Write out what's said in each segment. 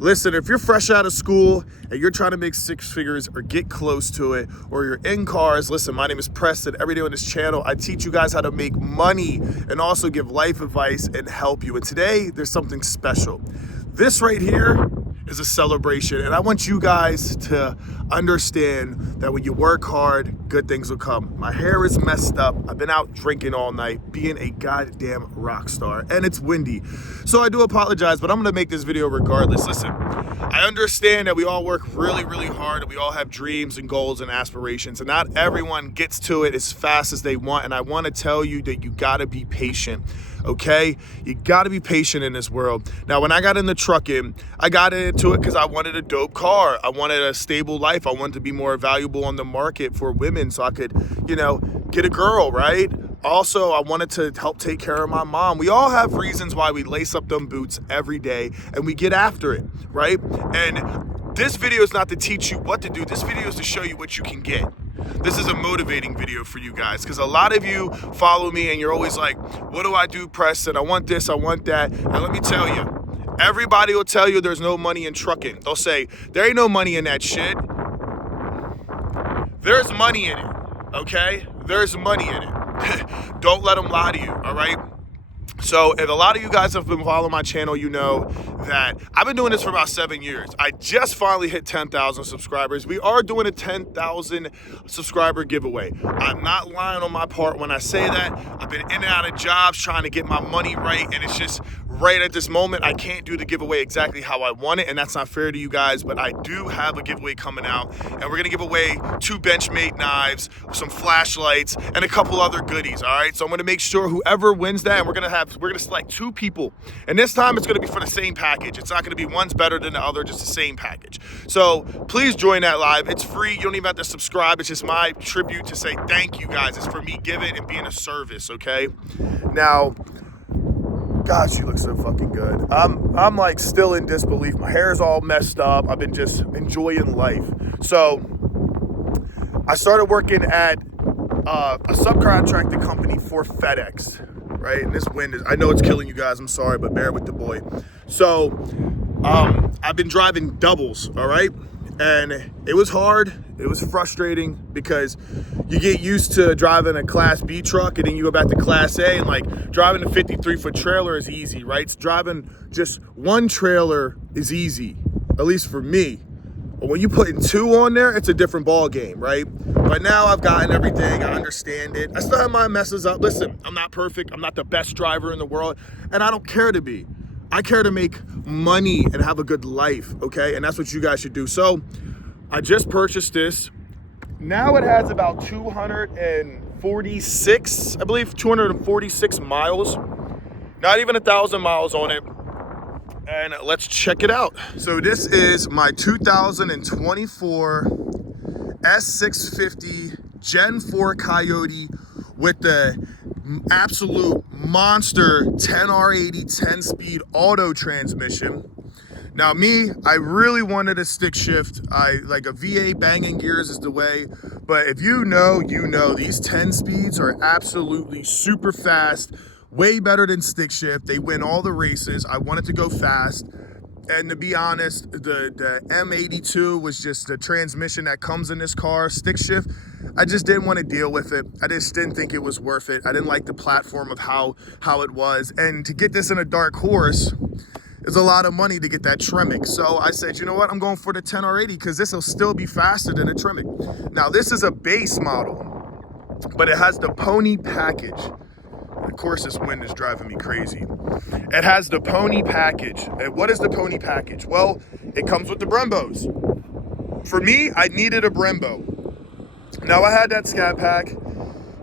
Listen, if you're fresh out of school and you're trying to make six figures or get close to it, or you're in cars, listen, my name is Preston. Every day on this channel, I teach you guys how to make money and also give life advice and help you. And today, there's something special. This right here is a celebration, and I want you guys to understand that when you work hard, good things will come. My hair is messed up. I've been out drinking all night, being a goddamn rock star, and it's windy. So I do apologize, but I'm gonna make this video regardless. Listen, I understand that we all work really, really hard, and we all have dreams and goals and aspirations, and not everyone gets to it as fast as they want, and I wanna tell you that you gotta be patient. Okay, you got to be patient in this world. Now, when I got into trucking, I got into it because I wanted a dope car. I wanted a stable life. I wanted to be more valuable on the market for women so I could, you know, get a girl, right? Also, I wanted to help take care of my mom. We all have reasons why we lace up them boots every day and we get after it, right? And this video is not to teach you what to do. This video is to show you what you can get. This is a motivating video for you guys because a lot of you follow me and you're always like, what do I do, Preston? I want this, I want that. And let me tell you, everybody will tell you there's no money in trucking. They'll say, there ain't no money in that shit. There's money in it, okay? There's money in it. Don't let them lie to you, all right? So if a lot of you guys have been following my channel, you know that I've been doing this for about 7 years. I just finally hit 10,000 subscribers. We are doing a 10,000 subscriber giveaway. I'm not lying on my part when I say that. I've been in and out of jobs trying to get my money right, and it's just right at this moment, I can't do the giveaway exactly how I want it, and that's not fair to you guys, but I do have a giveaway coming out, and we're gonna give away 2 Benchmade knives, some flashlights, and a couple other goodies, all right? So I'm gonna make sure whoever wins that, and we're gonna select 2 people, and this time it's gonna be for the same package. It's not gonna be one's better than the other, just the same package. So please join that live. It's free, you don't even have to subscribe. It's just my tribute to say thank you guys. It's for me giving and being a service, okay? Now, gosh, you look so fucking good. I'm like still in disbelief. My hair is all messed up. I've been just enjoying life. So I started working at a subcontracting company for FedEx, right? And this wind is, I know it's killing you guys. I'm sorry, but bear with the boy. So I've been driving doubles, all right? And it was hard. It was frustrating because you get used to driving a Class B truck and then you go back to Class A, and like driving a 53-foot trailer is easy, right? It's driving just one trailer is easy, at least for me. But when you put 2 on there, it's a different ball game, right? But now I've gotten everything, I understand it. I still have my messes up. Listen, I'm not perfect. I'm not the best driver in the world, and I don't care to be. I care to make money and have a good life, okay? And that's what you guys should do. So I just purchased this. Now it has about 246, I believe, 246 miles. Not even 1,000 miles on it. And let's check it out. So this is my 2024 S650 Gen 4 Coyote with the absolute monster 10R80 10-speed auto transmission. Now me, I really wanted a stick shift. I like a VA banging gears is the way, but if you know, you know, these 10 speeds are absolutely super fast, way better than stick shift. They win all the races. I wanted to go fast. And to be honest, the M82 was just the transmission that comes in this car. Stick shift, I just didn't want to deal with it. I just didn't think it was worth it. I didn't like the platform of how it was. And to get this in a dark horse is a lot of money to get that Tremec. So I said, you know what? I'm going for the 10R80 because this will still be faster than a Tremec. Now this is a base model, but it has the pony package. Of course, this wind is driving me crazy. It has the pony package. And what is the pony package? Well, it comes with the Brembos. For me, I needed a Brembo. Now, I had that Scat Pack.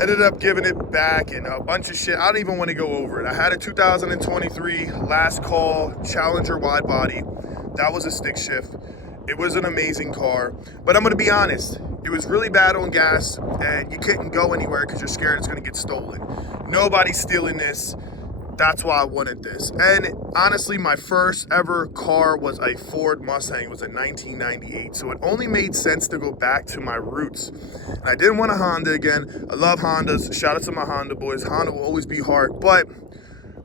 Ended up giving it back and a bunch of shit. I don't even want to go over it. I had a 2023 Last Call Challenger wide body. That was a stick shift. It was an amazing car. But I'm going to be honest. It was really bad on gas, and you couldn't go anywhere because you're scared it's going to get stolen. Nobody's stealing this. That's why I wanted this. And honestly, my first ever car was a Ford Mustang. It was a 1998. So it only made sense to go back to my roots. I didn't want a Honda again. I love Hondas. Shout out to my Honda boys. Honda will always be hard. But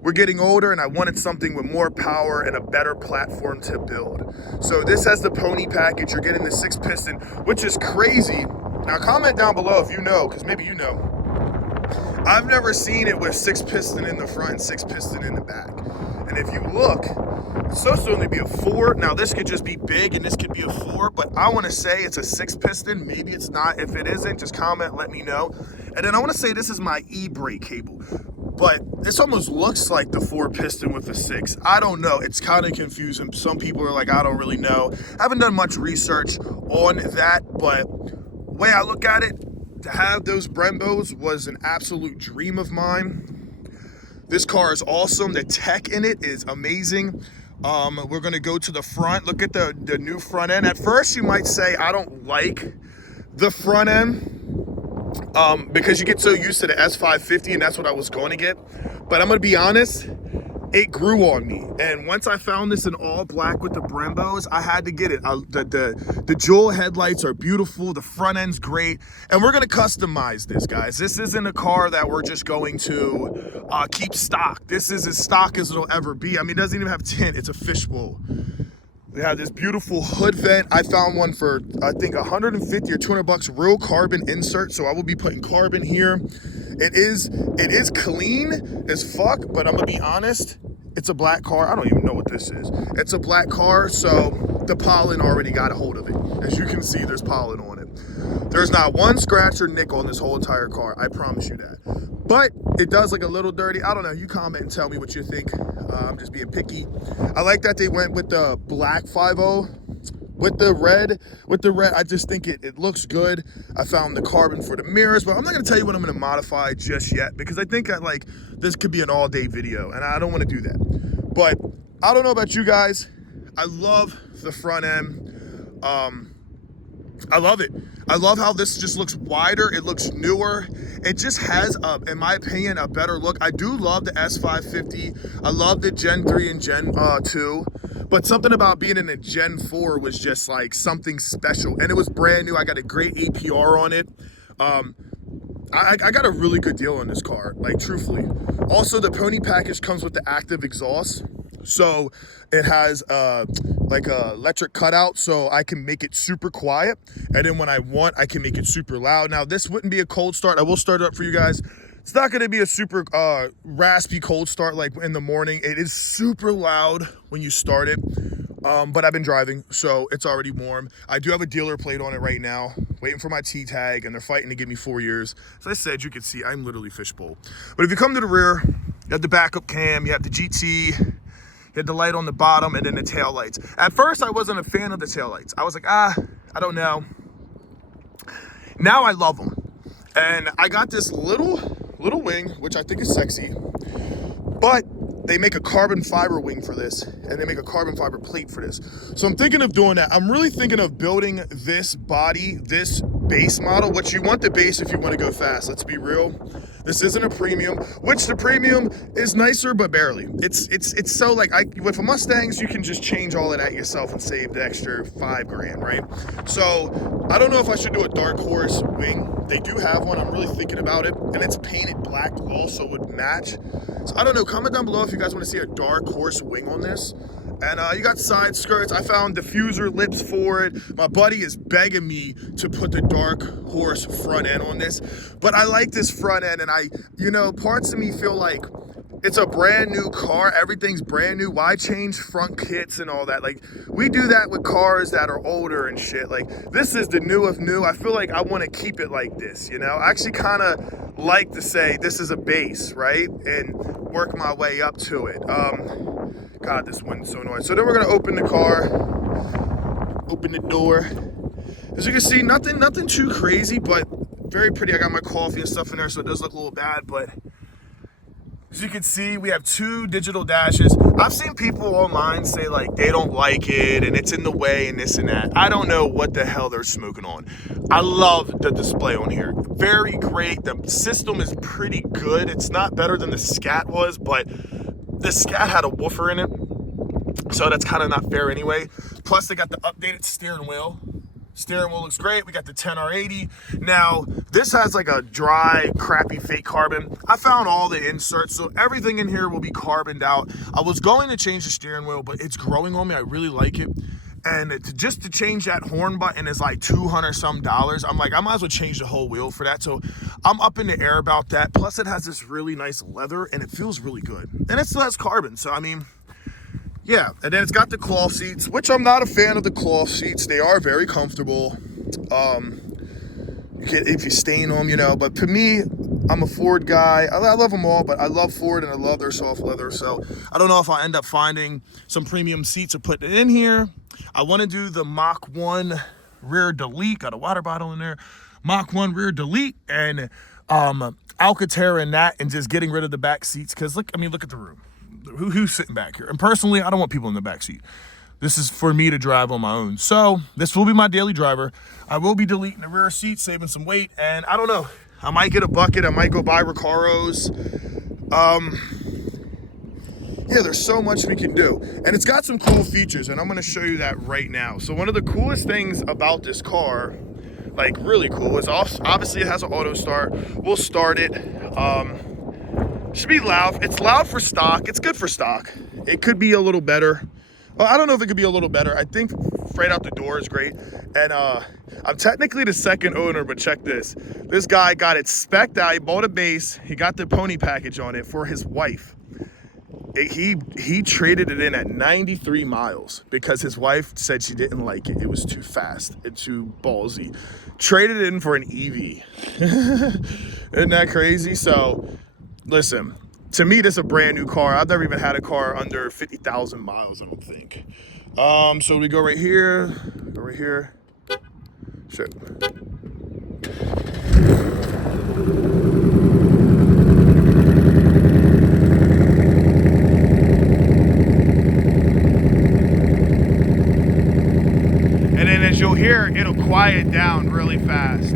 we're getting older and I wanted something with more power and a better platform to build. So this has the pony package. You're getting the 6-piston, which is crazy. Now comment down below if you know, because maybe you know. I've never seen it with 6-piston in the front and 6-piston in the back. And if you look, it's supposed to only be a 4. Now this could just be big and this could be a 4, but I want to say it's a 6-piston. Maybe it's not. If it isn't, just comment, let me know. And then I want to say this is my e-brake cable, but this almost looks like the 4-piston with the 6. I don't know. It's kind of confusing. Some people are like, I don't really know. I haven't done much research on that, but the way I look at it, to have those Brembos was an absolute dream of mine. This car is awesome. The tech in it is amazing. We're gonna go to the front. Look at the new front end. At first you might say, I don't like the front end because you get so used to the S550 and that's what I was going to get. But I'm gonna be honest, it grew on me. And once I found this in all black with the Brembos, I had to get it. The dual headlights are beautiful. The front end's great. And we're gonna customize this, guys. This isn't a car that we're just going to keep stock. This is as stock as it'll ever be. I mean, it doesn't even have tint. It's a fishbowl. We have this beautiful hood vent. I found one for, I think, 150 or 200 bucks, real carbon insert. So I will be putting carbon here. It is clean as fuck, but I'm gonna be honest, it's a black car. I don't even know what this is. It's a black car, so the pollen already got a hold of it. As you can see, there's pollen on it. There's not one scratch or nick on this whole entire car. I promise you that. But it does look a little dirty. I don't know. You comment and tell me what you think. I'm just being picky. I like that they went with the black 5.0 with the red. I just think it looks good. I found the carbon for the mirrors, but I'm not gonna tell you what I'm gonna modify just yet because I think this could be an all-day video and I don't want to do that. But I don't know about you guys. I love the front end. I love it. I love how this just looks wider. It looks newer. It just has, in my opinion, a better look. I do love the S550. I love the Gen 3 and Gen 2. But something about being in a Gen 4 was just like something special. And it was brand new. I got a great APR on it. I got a really good deal on this car, like truthfully. Also, the pony package comes with the active exhaust. So it has like a electric cutout, so I can make it super quiet. And then when I want, I can make it super loud. Now, this wouldn't be a cold start. I will start it up for you guys. It's not gonna be a super raspy cold start like in the morning. It is super loud when you start it. But I've been driving, so it's already warm. I do have a dealer plate on it right now, waiting for my T-tag, and they're fighting to give me 4 years. As I said, you can see I'm literally fishbowl. But if you come to the rear, you have the backup cam, you have the GT, you have the light on the bottom, and then the tail lights. At first, I wasn't a fan of the tail lights. I was like, I don't know. Now I love them. And I got this little wing, which I think is sexy, but they make a carbon fiber wing for this, and they make a carbon fiber plate for this. So I'm thinking of doing that. I'm really thinking of building this body, this base model, which you want the base if you want to go fast. Let's be real. This isn't a premium, which the premium is nicer, but barely. It's so like, with Mustangs, you can just change all of that yourself and save the extra $5 grand, right? So I don't know if I should do a dark horse wing. They do have one. I'm really thinking about it, and it's painted black also would match. So I don't know. Comment down below if you guys want to see a dark horse wing on this. And you got side skirts. I found diffuser lips for it. My buddy is begging me to put the dark horse front end on this. But I like this front end, and parts of me feel like it's a brand new car. Everything's brand new. Why change front kits and all that? Like, we do that with cars that are older and shit. Like, this is the new of new. I feel like I want to keep it like this, I actually kind of like to say this is a base, right? And work my way up to it. God, this wind's so annoying. So then we're gonna open the car, open the door. As you can see, nothing too crazy, but very pretty. I got my coffee and stuff in there, so it does look a little bad, but as you can see, we have 2 digital dashes. I've seen people online say like they don't like it and it's in the way and this and that. I don't know what the hell they're smoking on. I love the display on here. Very great. The system is pretty good. It's not better than the Scat was, but the Scat had a woofer in it, so that's kind of not fair anyway. Plus, they got the updated steering wheel. Steering wheel looks great. We got the 10R80. Now, this has like a dry, crappy fake carbon. I found all the inserts, so everything in here will be carboned out. I was going to change the steering wheel, but it's growing on me. I really like it. And just to change that horn button is like $200 some. I'm like, I might as well change the whole wheel for that. So I'm up in the air about that. Plus it has this really nice leather and it feels really good. And it still has carbon. So I mean, yeah. And then it's got the cloth seats, which I'm not a fan of the cloth seats. They are very comfortable. You can, if you stain them, you know, but to me, I'm a Ford guy. I love them all, but I love Ford and I love their soft leather. So I don't know if I end up finding some premium seats or putting it in here. I want to do the Mach 1 rear delete. Got a water bottle in there. Mach 1 rear delete and Alcantara in that and just getting rid of the back seats. Because look, I mean, look at the room. Who's sitting back here? And personally, I don't want people in the back seat. This is for me to drive on my own. So this will be my daily driver. I will be deleting the rear seat, saving some weight. And I don't know. I might get a bucket. I might go buy Recaros. Yeah, there's so much we can do. And it's got some cool features, and I'm gonna show you that right now. So one of the coolest things about this car, like really cool, is obviously it has an auto start. We'll start it. Should be loud. It's loud for stock. It's good for stock. It could be a little better. Well, I don't know if it could be a little better. I think right out the door is great. And I'm technically the second owner, but check this. This guy got it spec'd out. He bought a base. He got the pony package on it for his wife. He traded it in at 93 miles because his wife said she didn't like it. It was too fast and too ballsy. Traded it in for an EV. Isn't that crazy? So, listen, to me, this is a brand new car. I've never even had a car under 50,000 miles, I don't think. So we go right here, Shit. As you'll hear, it'll quiet down really fast.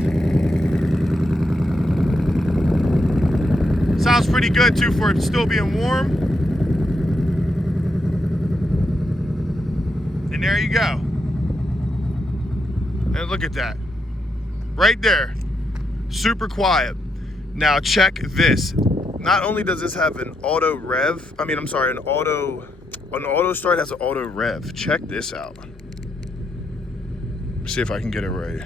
Sounds pretty good too for it still being warm. And there you go. And look at that. Right there. Super quiet. Now check this. Not only does this have an auto rev, an auto start has an auto rev. Check this out. See if I can get it right.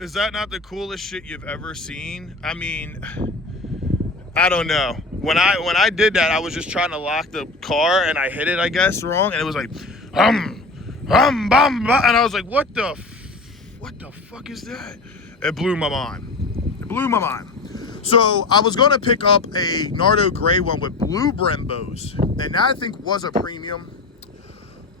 Is that not the coolest shit you've ever seen? I mean, I don't know. When I did that, I was just trying to lock the car and I hit it, I guess, wrong, and it was like, bum, and I was like, what the fuck is that? It blew my mind. Blew my mind. So I was going to pick up a Nardo gray one with blue Brembos, and that I think was a premium,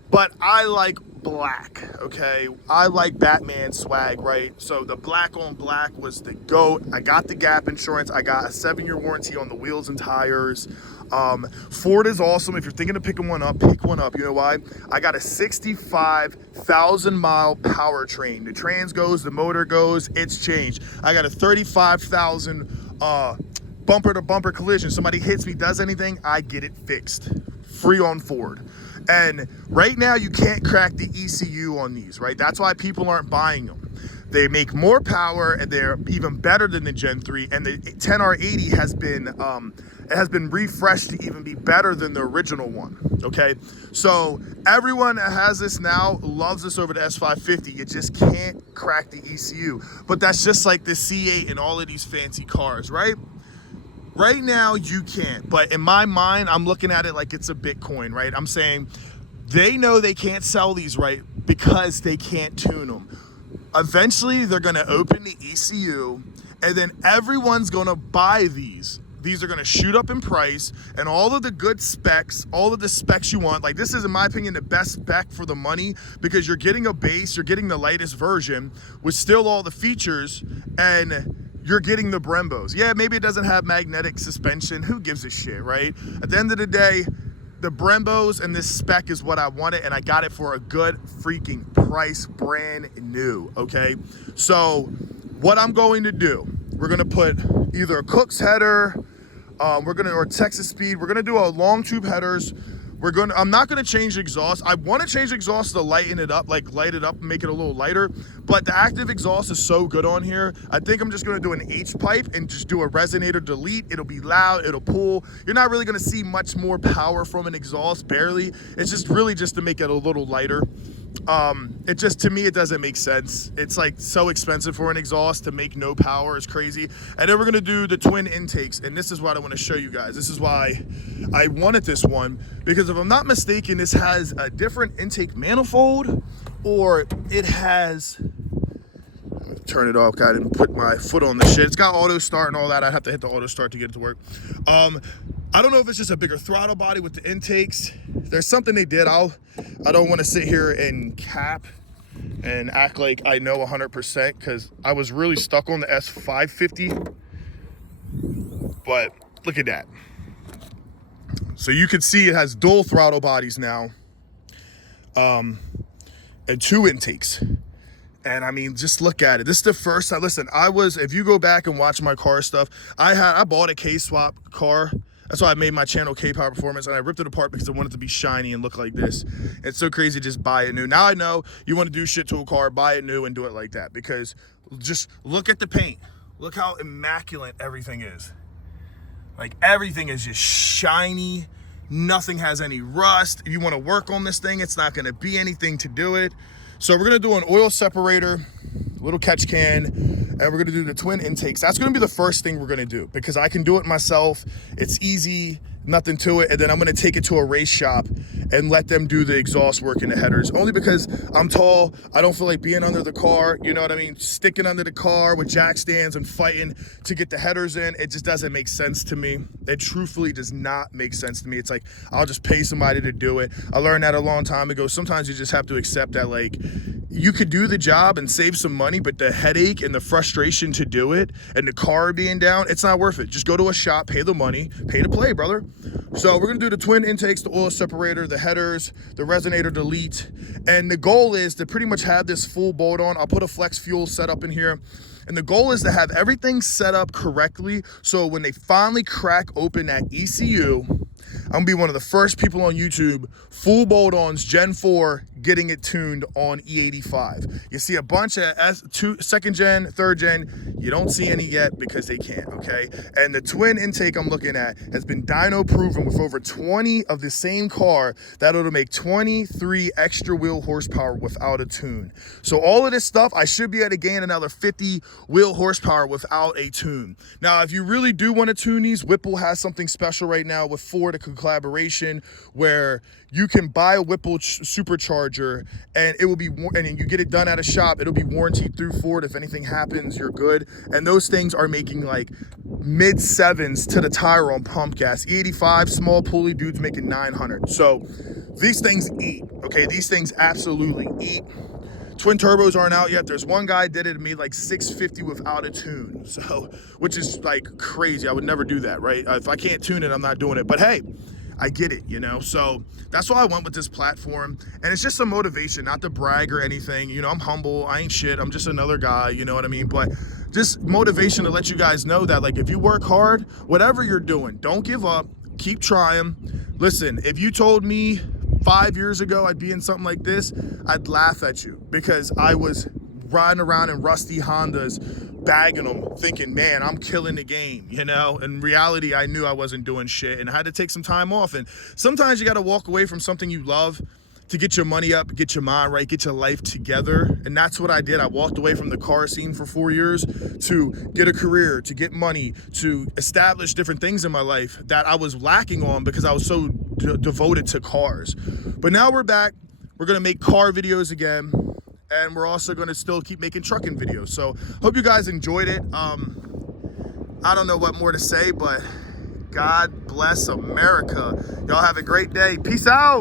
but I like black, okay? I like Batman swag, right? So the black on black was the GOAT. I got the Gap insurance. I got a 7-year warranty on the wheels and tires. Ford is awesome. If you're thinking of picking one up, pick one up. You know why? I got a 65,000 mile powertrain. The trans goes, the motor goes, it's changed. I got a 35,000 bumper to bumper collision. Somebody hits me, does anything, I get it fixed. Free on Ford. And right now you can't crack the ECU on these, right? That's why people aren't buying them. They make more power and they're even better than the Gen 3. And the 10R80 has been refreshed to even be better than the original one, okay? So everyone that has this now loves this over the S650. You just can't crack the ECU. But that's just like the C8 and all of these fancy cars, right? Right now you can't, but in my mind, I'm looking at it like it's a Bitcoin, right? I'm saying they know they can't sell these right because they can't tune them. Eventually, they're gonna open the ECU and then everyone's gonna buy these. These are gonna shoot up in price and all of the good specs, all of the specs you want, like this is, in my opinion, the best spec for the money because you're getting a base, you're getting the lightest version with still all the features and you're getting the Brembos. Yeah, maybe it doesn't have magnetic suspension. Who gives a shit, right? At the end of the day, the Brembos and this spec is what I wanted, and I got it for a good freaking price, brand new, okay? So what I'm going to do, We're gonna put either a Cook's header, or Texas Speed. We're gonna do a long tube headers. I'm not gonna change the exhaust. I wanna change the exhaust to lighten it up, like light it up and make it a little lighter, but the active exhaust is so good on here. I think I'm just gonna do an H pipe and just do a resonator delete. It'll be loud, it'll pull. You're not really gonna see much more power from an exhaust, barely. It's just really just to make it a little lighter. It just, to me, it doesn't make sense. It's like so expensive for an exhaust to make no power is crazy. And then we're gonna do the twin intakes, and this is what I want to show you guys. This is why I wanted this one, because if I'm not mistaken, this has a different intake manifold, or it has, turn it off, I didn't put my foot on the shit. It's got auto start and all that. I have to hit the auto start to get it to work. I don't know if it's just a bigger throttle body with the intakes. There's something they did. I don't want to sit here and cap and act like I know 100%, because I was really stuck on the S650. But look at that. So you can see it has dual throttle bodies now, and 2 intakes. And I mean, just look at it. This is the first time. Listen, if you go back and watch my car stuff, I bought a K-swap car. That's why I made my channel K-Power Performance, and I ripped it apart because I wanted it to be shiny and look like this. It's so crazy to just buy it new. Now I know you want to do shit to a car, buy it new and do it like that, because just look at the paint. Look how immaculate everything is. Like, everything is just shiny. Nothing has any rust. If you want to work on this thing, it's not going to be anything to do it. So we're going to do an oil separator, little catch can, and we're going to do the twin intakes. That's going to be the first thing we're going to do, because I can do it myself. It's easy, nothing to it. And then I'm going to take it to a race shop and let them do the exhaust work in the headers, only because I'm tall. I don't feel like being under the car, you know what I mean? Sticking under the car with jack stands and fighting to get the headers in. It just doesn't make sense to me. It truthfully does not make sense to me. It's like, I'll just pay somebody to do it. I learned that a long time ago. Sometimes you just have to accept that, like, you could do the job and save some money, but the headache and the frustration to do it and the car being down, it's not worth it. Just go to a shop, pay the money, pay to play, brother. So we're gonna do the twin intakes, the oil separator, the headers, the resonator delete. And the goal is to pretty much have this full bolt on. I'll put a flex fuel setup in here. And the goal is to have everything set up correctly, so when they finally crack open that ECU, I'm gonna be one of the first people on YouTube, full bolt-ons, Gen 4, getting it tuned on E85. You see a bunch of second gen, third gen, you don't see any yet because they can't, okay? And the twin intake I'm looking at has been dyno proven with over 20 of the same car that it'll make 23 extra wheel horsepower without a tune. So all of this stuff, I should be able to gain another 50 wheel horsepower without a tune. Now, if you really do want to tune these, Whipple has something special right now with Ford, a collaboration where you can buy a Whipple supercharger and it will be, and you get it done at a shop, it'll be warranted through Ford. If anything happens, you're good. And those things are making like mid 7s to the tire on pump gas. E85, small pulley dudes making 900. So these things eat, okay? These things absolutely eat. Twin turbos aren't out yet. There's one guy did it and made like 650 without a tune. So, which is like crazy. I would never do that, right? If I can't tune it, I'm not doing it. But hey, I get it, you know? So that's why I went with this platform. And it's just some motivation, not to brag or anything. You know, I'm humble, I ain't shit, I'm just another guy, you know what I mean? But just motivation to let you guys know that, like, if you work hard, whatever you're doing, don't give up, keep trying. Listen, if you told me 5 years ago I'd be in something like this, I'd laugh at you, because I was riding around in rusty Hondas, bagging them, thinking, man, I'm killing the game, you know? In reality, I knew I wasn't doing shit, and I had to take some time off. And sometimes you got to walk away from something you love to get your money up, get your mind right, get your life together. And that's what I did. I walked away from the car scene for 4 years to get a career, to get money, to establish different things in my life that I was lacking on because I was so devoted to cars. But now we're back. We're gonna make car videos again, and we're also gonna still keep making trucking videos. So hope you guys enjoyed it. I don't know what more to say, but God bless America. Y'all have a great day. Peace out.